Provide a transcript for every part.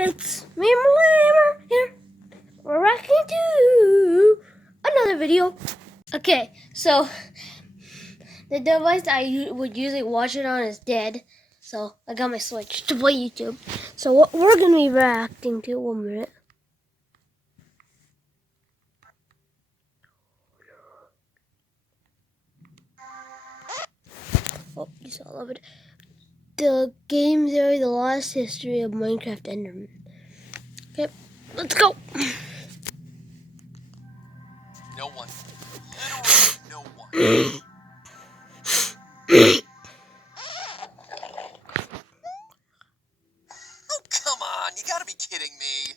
It's me, Lammer, here. We're reacting to another video. Okay, so the device I would usually watch it on is dead. So I got my Switch to play YouTube. So what we're going to be reacting to, 1 minute. Oh, you saw all of it. The game theory, the lost history of Minecraft Enderman. Okay, let's go. No one. Literally no one. Oh, come on. You gotta be kidding me.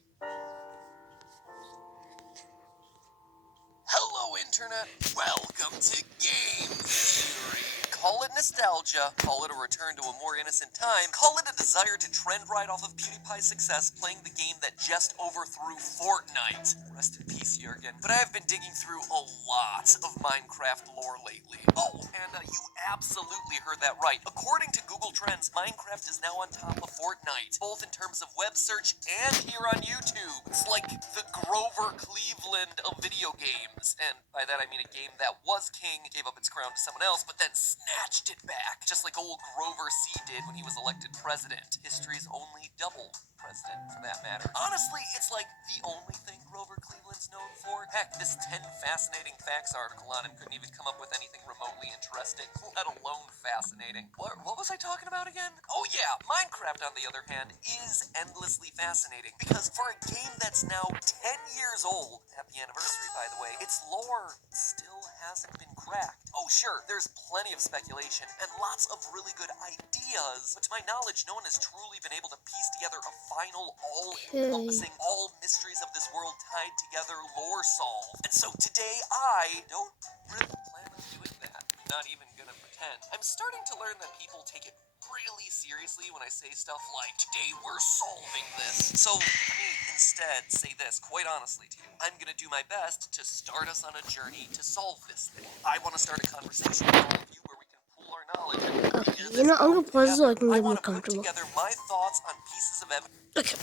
Hello, Internet. Welcome to Game Theory. Call it nostalgia, call it a return to a more innocent time, call it a desire to trend right off of PewDiePie's success playing the game that just overthrew Fortnite. Rest in peace, Jurgen. But I have been digging through a lot of Minecraft lore lately. Oh, and you absolutely heard that right. According to Google Trends, Minecraft is now on top of Fortnite, both in terms of web search and here on YouTube. It's like the Grover Cleveland of video games. And by that I mean a game that was king, gave up its crown to someone else, but then snatched it back, just like old Grover C. did when he was elected president. History's only double president, for that matter. Honestly, it's like the only thing Grover Cleveland's known for. Heck, this 10 fascinating facts article on him couldn't even come up with anything remotely interesting, let alone fascinating. What was I talking about again? Oh yeah, Minecraft, on the other hand, is endlessly fascinating, because for a game that's now 10 years old, happy anniversary by the way, its lore still hasn't been cracked. Oh sure, there's plenty of speculation and lots of really good ideas, but to my knowledge, no one has truly been able to piece together a final, all-encompassing, all mysteries of this world tied together lore solve. And so today, I don't really plan on doing that. I'm not even gonna pretend. I'm starting to learn that people take it really seriously when I say stuff like, today we're solving this. So let me instead say this quite honestly to you. I'm gonna do my best to start us on a journey to solve this thing. I want to start a conversation with all of you where we can pool our knowledge and Okay, I'm gonna pause so I can get more comfortable. put together my thoughts on pieces of evidence. Okay,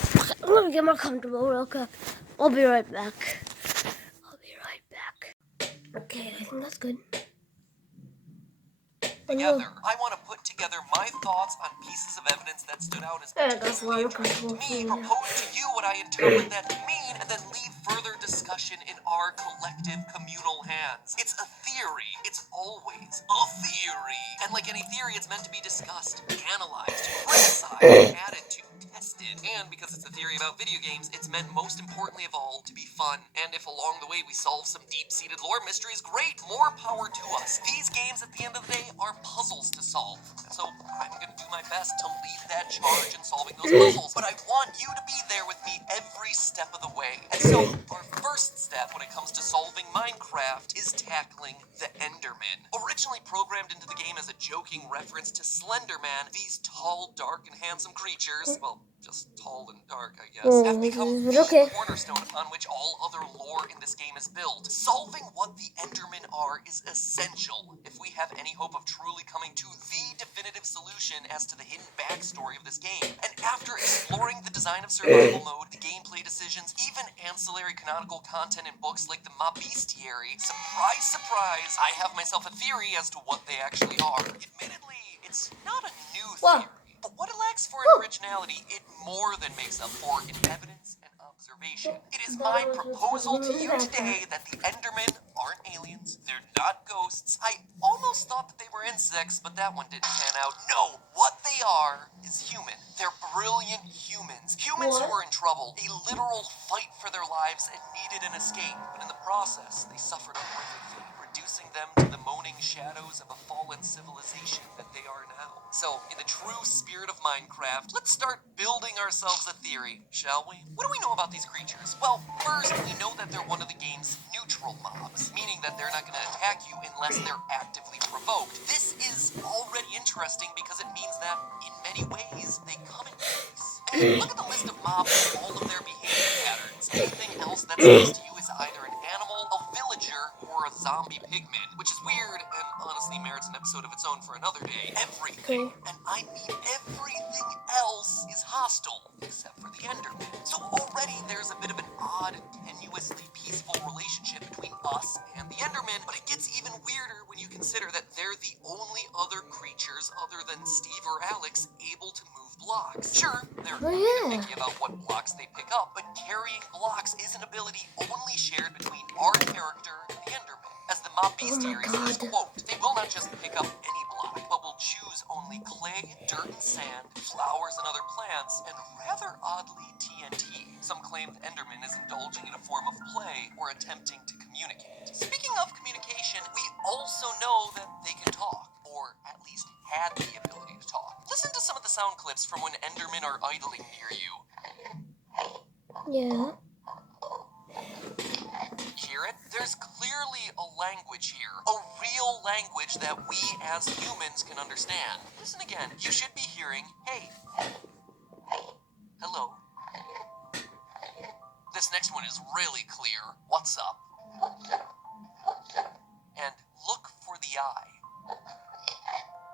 I'm gonna get more comfortable real quick. I'll be right back. Okay, I think that's good. Together. I want to put together my thoughts on pieces of evidence that stood out as particularly interesting to me, propose to you what I interpret that to mean, and then leave further discussion in our collective communal hands. It's a theory. It's always a theory. And like any theory, it's meant to be discussed, analyzed, criticized, added to, tested. And because it's a theory about video games, it's meant most importantly of all to be fun. And if along the way we solve some deep-seated lore mysteries, great, more power to us. These games at the end of the day are puzzles to solve. And so I'm going to do my best to lead that charge in solving those puzzles. But I want you to be there with me every step of the way. And so our first step when it comes to solving Minecraft is tackling the Enderman. Originally programmed into the game as a joking reference to Slenderman, these tall, dark, and handsome creatures, well, just tall and dark, I guess, have become the cornerstone upon which all other lore in this game is built. Solving what the Endermen are is essential if we have any hope of truly coming to the definitive solution as to the hidden backstory of this game. And after exploring the design of survival mode, the gameplay decisions, even ancillary canonical content in books like the Ma Bestiary, surprise, surprise, I have myself a theory as to what they actually are. Admittedly, it's not a new theory. But what it lacks for in originality, it more than makes up for in evidence and observation. It is my proposal to you today that the Endermen aren't aliens, they're not ghosts. I almost thought that they were insects, but that one didn't pan out. No, what they are is human. They're brilliant humans. Humans who were in trouble, a literal fight for their lives and needed an escape. But in the process, they suffered a horrific fate, reducing them to the moaning shadows of a fallen civilization that they are now. So, in the true spirit of Minecraft, let's start building ourselves a theory, shall we? What do we know about these creatures? Well, first, we know that they're one of the game's neutral mobs, meaning that they're not going to attack you unless they're actively provoked. This is already interesting because it means that, in many ways, they come in peace. I mean, look at the list of mobs and all of their behavior patterns. Anything else that's next to you is either an animal, a villager, or a zombie pigman, which is weird and honestly merits an episode of its own for another day. Everything, and I mean everything else, is hostile, except for the Enderman. odd, tenuously peaceful relationship between us and the enderman, but it gets even weirder when you consider that they're the only other creatures other than Steve or Alex able to move blocks. Sure, they're picky about what blocks they pick up, but carrying blocks is an ability only shared between our character and the enderman. As the mob bestiary says, quote, they will not just pick up any block, but will choose only clay, dirt and sand, flowers and other plants, and rather oddly TNT. Some claim that enderman is indulging in a form of play or attempting to communicate. Speaking of communication, we also know that they can talk, or at least had the ability to talk. Listen to some of the sound clips from when endermen are idling near you. Yeah. Hear it? There's clearly a language here. A real language that we as humans can understand. Listen again. You should be hearing, hey. Hello. This next one is really clear. What's up? And look for the eye.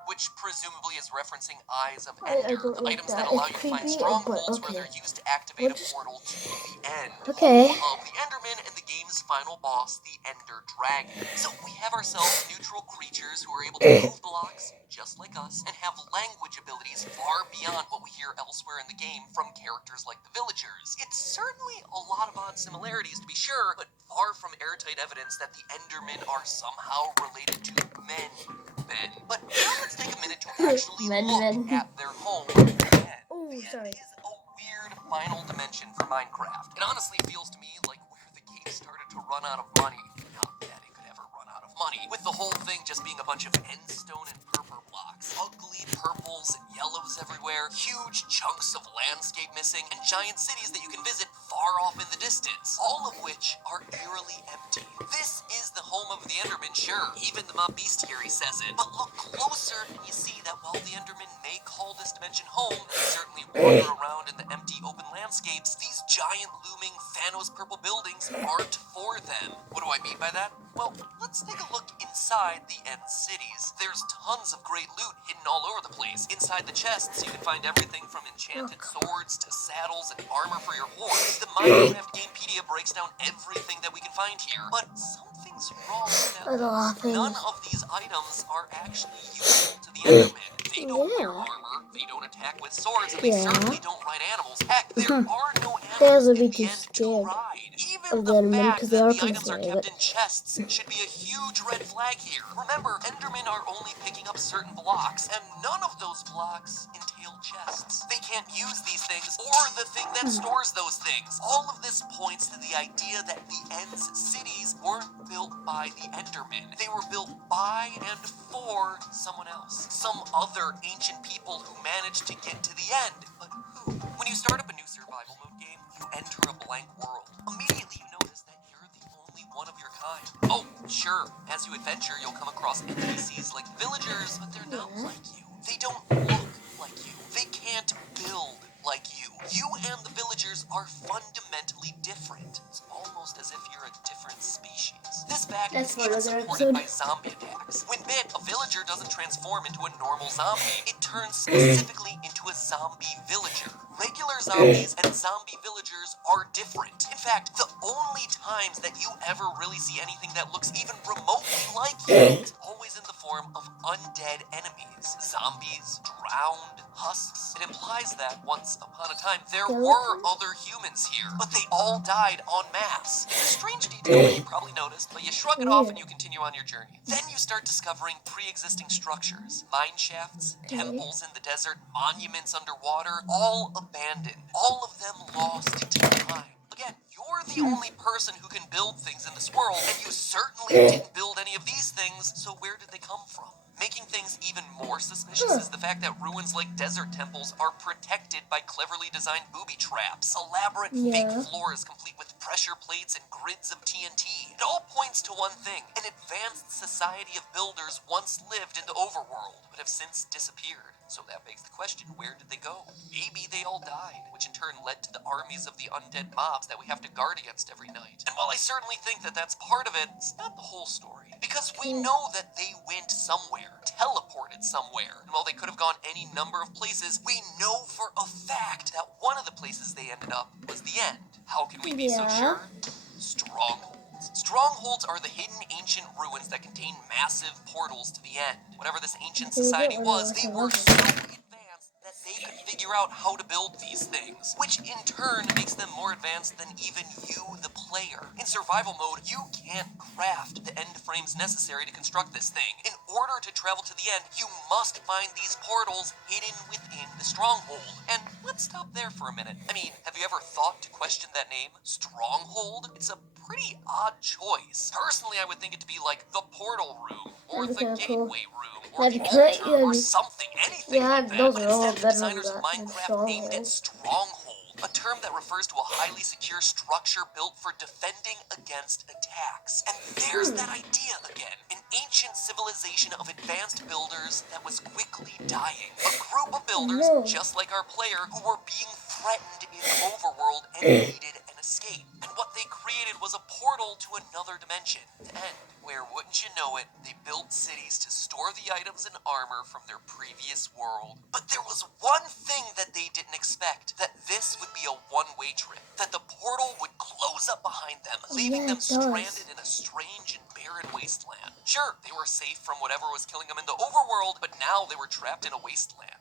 Which presumably is referencing Eyes of Ender, the items that allow you to find strongholds where they're used to activate a portal to the end. Okay. Home of the Enderman and the game's final boss, the Ender Dragon. So we have ourselves neutral creatures who are able to move blocks, just like us, and have language abilities far beyond what we hear elsewhere in the game from characters like the villagers. It's certainly a lot of odd similarities to be sure, but far from airtight evidence that the Endermen are somehow related to men. But now let's take a minute to actually look at their home. Oh, sorry. It is a weird final dimension for Minecraft. It honestly feels to me like where the game started to run out of money. Not that it could ever run out of money. With the whole thing just being a bunch of endstone and purple blocks. Ugly purples and yellows everywhere. Huge chunks of landscape missing. And giant cities that you can visit far off in the distance. All of which are eerily empty. This is the home of the Enderman, sure. Even the mob bestiary says it. But look closer and you see that while the Enderman may call this dimension home, and certainly wander around in the empty open landscapes, these giant looming Thanos purple buildings aren't for them. What do I mean by that? Well, let's take a look inside the end cities. There's tons of great loot hidden all over the place. Inside the chests, you can find everything from enchanted swords to saddles and armor for your horse. The Minecraft Gamepedia breaks down everything that we can find here. But something's wrong with that. None of these items are actually useful to the Enderman. They don't wear armor, they don't attack with swords, and they certainly don't ride animals. Heck, there are no animals in the end to ride. Even the fact that the items are kept in chests should be a huge red flag here. Remember, Endermen are only picking up certain blocks, and none of those blocks entail chests. They can't use these things or the thing that stores those things. All of this points to the idea that the End's cities weren't built by the Endermen. They were built by and for someone else. Some other ancient people who managed to get to the end. But who? When you start up a new survival mode game, you enter a blank world. Immediately you notice that you're the only one of your kind. Oh, sure, as you adventure, you'll come across NPCs like villagers, but they're not like you. They don't look like you. They can't build like you. You and the villagers are fundamentally different. It's almost as if you're a different species. This fact is even supported by zombie attacks. When bit, a villager doesn't transform into a normal zombie. It turns specifically into a zombie villager. Regular zombies and zombie villagers are different. In fact, the only times that you ever really see anything that looks even remotely like you is always in the form of undead enemies. Zombies, drowned, husks. It implies that once upon a time there were other humans here, but they all died en masse. It's a strange detail that you probably noticed, but you shrug it off and you continue on your journey. Then you start discovering pre-existing structures, mine shafts, temples in the desert, monuments underwater, all abandoned, all of them lost to time. Again, you're the only person who can build things in this world, and you certainly didn't build any of these things, so where did they come from? Making things even more suspicious is the fact that ruins like desert temples are protected by cleverly designed booby traps, elaborate fake floors complete with pressure plates and grids of TNT. It all points to one thing: an advanced society of builders once lived in the overworld, but have since disappeared. So that begs the question, where did they go? Maybe they all died, which in turn led to the armies of the undead mobs that we have to guard against every night. And while I certainly think that that's part of it, it's not the whole story. Because we know that they went somewhere, teleported somewhere. And while they could have gone any number of places, we know for a fact that one of the places they ended up was the end. How can we be so sure? Strongholds. Strongholds are the hidden ancient ruins that contain massive portals to the end. Whatever this ancient society was, they were so advanced that they could figure out how to build these things, which in turn makes them more advanced than even you, the player. In survival mode, you can't craft the end frames necessary to construct this thing. In order to travel to the end, you must find these portals hidden within the stronghold. And let's stop there for a minute. I mean, have you ever thought to question that name? Stronghold? It's a pretty odd choice. Personally, I would think it to be like the portal room, or the gateway room, or the altar, or something, anything like that. those But are all instead, the better designers of than Minecraft named it stronghold. Stronghold, a term that refers to a highly secure structure built for defending against attacks. And there's that idea again, an ancient civilization of advanced builders that was quickly dying. A group of builders, just like our player, who were being threatened in the overworld and needed an escape. And what they created was a portal to another dimension, the end, where, wouldn't you know it, they built cities to store the items and armor from their previous world. But there was one thing that they didn't expect, that this would be a one-way trip, that the portal would close up behind them, leaving them stranded in a strange and barren wasteland. Sure, they were safe from whatever was killing them in the overworld, but now they were trapped in a wasteland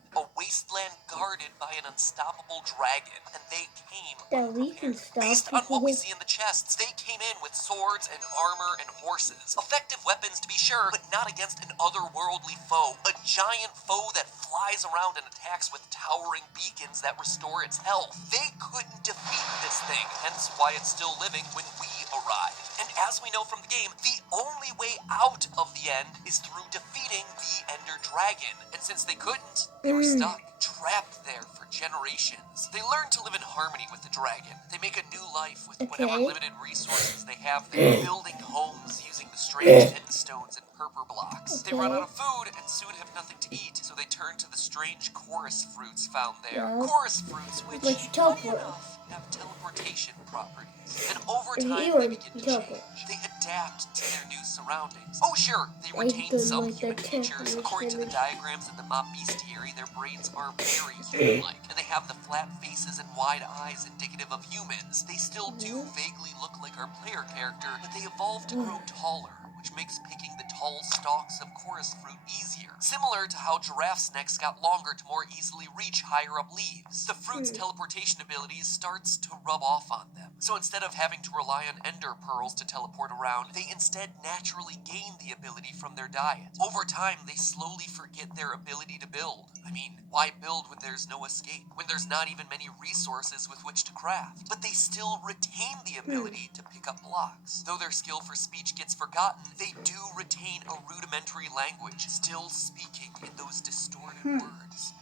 guarded by an unstoppable dragon, and they came unprepared. Based on what we see in the chests, they came in with swords and armor and horses. Effective weapons to be sure, but not against an otherworldly foe. A giant foe that flies around and attacks with towering beacons that restore its health. They couldn't defeat this thing, hence why it's still living when we arrive. And as we know from the game, the only way out of the end is through defeating the Ender Dragon. And since they couldn't, they were stuck, trapped there for generations. They learn to live in harmony with the dragon. They make a new life with whatever limited resources they have there, building homes using the strange endstones and purple blocks. They run out of food and soon have nothing to eat, so they turn to the strange chorus fruits found there. Chorus fruits, which, funny enough, have teleportation properties. And over time, they begin to change. They adapt to their new surroundings. Oh sure, they retain some human features. According to the diagrams in the mob bestiary, their brains are very human-like, and they have the flat faces and wide eyes indicative of humans. They still do vaguely look like our player character, but they evolve to grow taller, which makes picking the tall stalks of chorus fruit easier. Similar to how giraffes' necks got longer to more easily reach higher up leaves. The fruit's teleportation abilities starts to rub off on them. So instead of having to rely on ender pearls to teleport around, they instead naturally gain the ability from their diet. Over time, they slowly forget their ability to build. I mean, why build when there's no escape? When there's not even many resources with which to craft? But they still retain the ability to pick up blocks. Though their skill for speech gets forgotten, they do retain a rudimentary language, still speaking in those distorted words.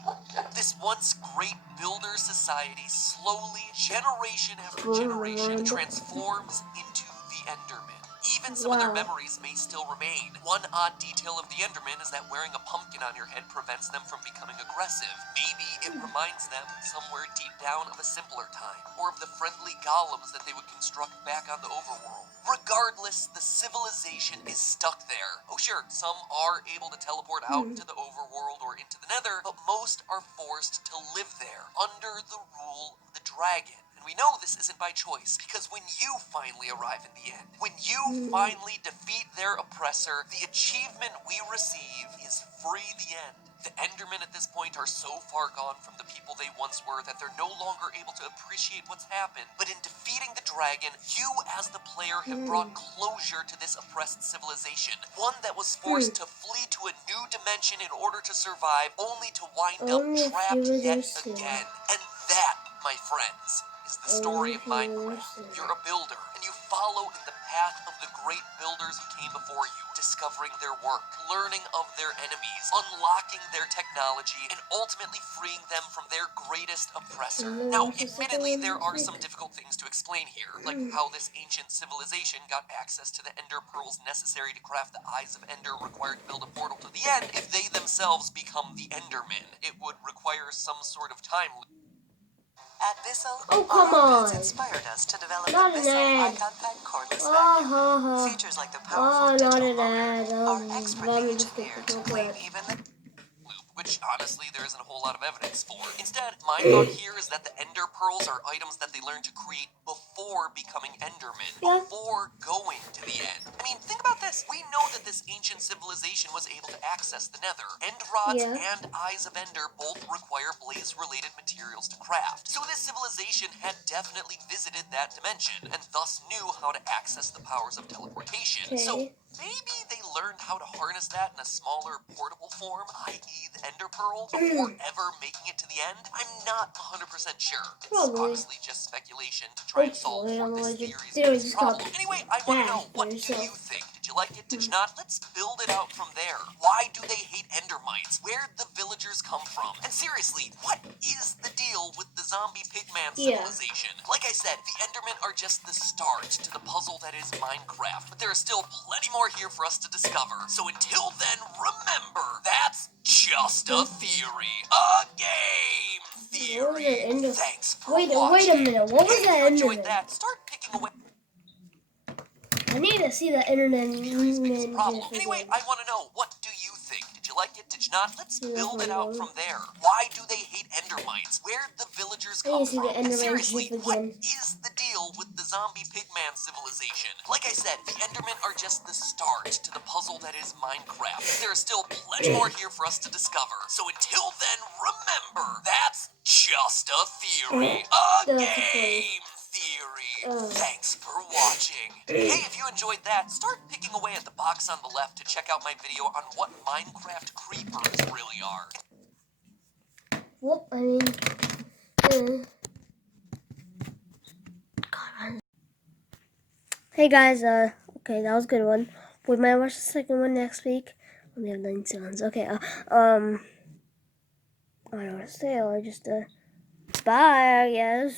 This once great builder society slowly, generation after generation, transforms into the Enderman. Even some of their memories may still remain. One odd detail of the Enderman is that wearing a pumpkin on your head prevents them from becoming aggressive. Maybe it reminds them, somewhere deep down, of a simpler time, or of the friendly golems that they would construct back on the overworld. Regardless, the civilization is stuck there. Oh sure, some are able to teleport out into the overworld or into the nether, but most are forced to live there, under the rule of the dragon. And we know this isn't by choice, because when you finally arrive in the end, when you finally defeat their oppressor, the achievement we receive is Free the End. The Endermen at this point are so far gone from the people they once were that they're no longer able to appreciate what's happened. But in defeating the dragon, you as the player have brought closure to this oppressed civilization. One that was forced to flee to a new dimension in order to survive, only to wind up trapped yet again. And that, my friends, is the story of Minecraft. You're a builder, and you follow in the path of the great builders who came before you. discovering their work, learning of their enemies, unlocking their technology, and ultimately freeing them from their greatest oppressor. Now, admittedly, there are some difficult things to explain here, like how this ancient civilization got access to the Ender Pearls necessary to craft the Eyes of Ender required to build a portal to the end if they themselves become the Endermen. It would require some sort of time loop. At Bissell, Oh, come on. inspired us to develop Not the an Bissell ad. Icon Pack cordless Oh, vacuum. Features like the oh, powerful not digital an ad. motor Oh, are expertly engineered to clean even the loop, which honestly there isn't a whole lot of evidence for. Instead, my thought here is that the Ender Pearls are items that they learn to create before becoming Endermen, Yeah. before going to the end. I mean, think about this. We know that this ancient civilization was able to access the Nether. End rods and Eyes of Ender both require blaze-related materials to craft. So this civilization had definitely visited that dimension, and thus knew how to access the powers of teleportation. So maybe they learned how to harness that in a smaller, portable form, i.e. the Ender Pearl, before ever making it to the end? I'm not 100% sure. It's honestly just speculation to try and solve for this theory's problem. Anyway, I want to know, what do you think? Did you like it? Did you not? Let's build it out from there. Why do they hate Endermites? Where'd the villagers come from? And seriously, what is the deal with the zombie pigman civilization? Like I said, the Endermen are just the start to the puzzle that is Minecraft, but there are still plenty more here for us to discover. So until then, remember, that's just a theory. A game theory. Thanks for watching. Wait a minute. What was that? If you enjoyed that, start picking away. I need to see the internet. Anyway, I want to know, what do you think? Did you like it? Did you not? Let's build it out from there. Why do they hate Endermites? Where'd the villagers come from? And seriously, what is the deal with the zombie pigman civilization? Like I said, the Endermen are just the start to the puzzle that is Minecraft. There are still plenty more here for us to discover. So until then, remember, that's just a theory. A game theory. Thanks for watching. Hey, if you enjoyed that, start picking away at the box on the left to check out my video on what Minecraft creepers really are. Well, I mean, hey guys, okay, that was a good one. We might watch the second one next week. We have 9 seconds. Okay, I don't know what to say. I'll just, bye, I guess.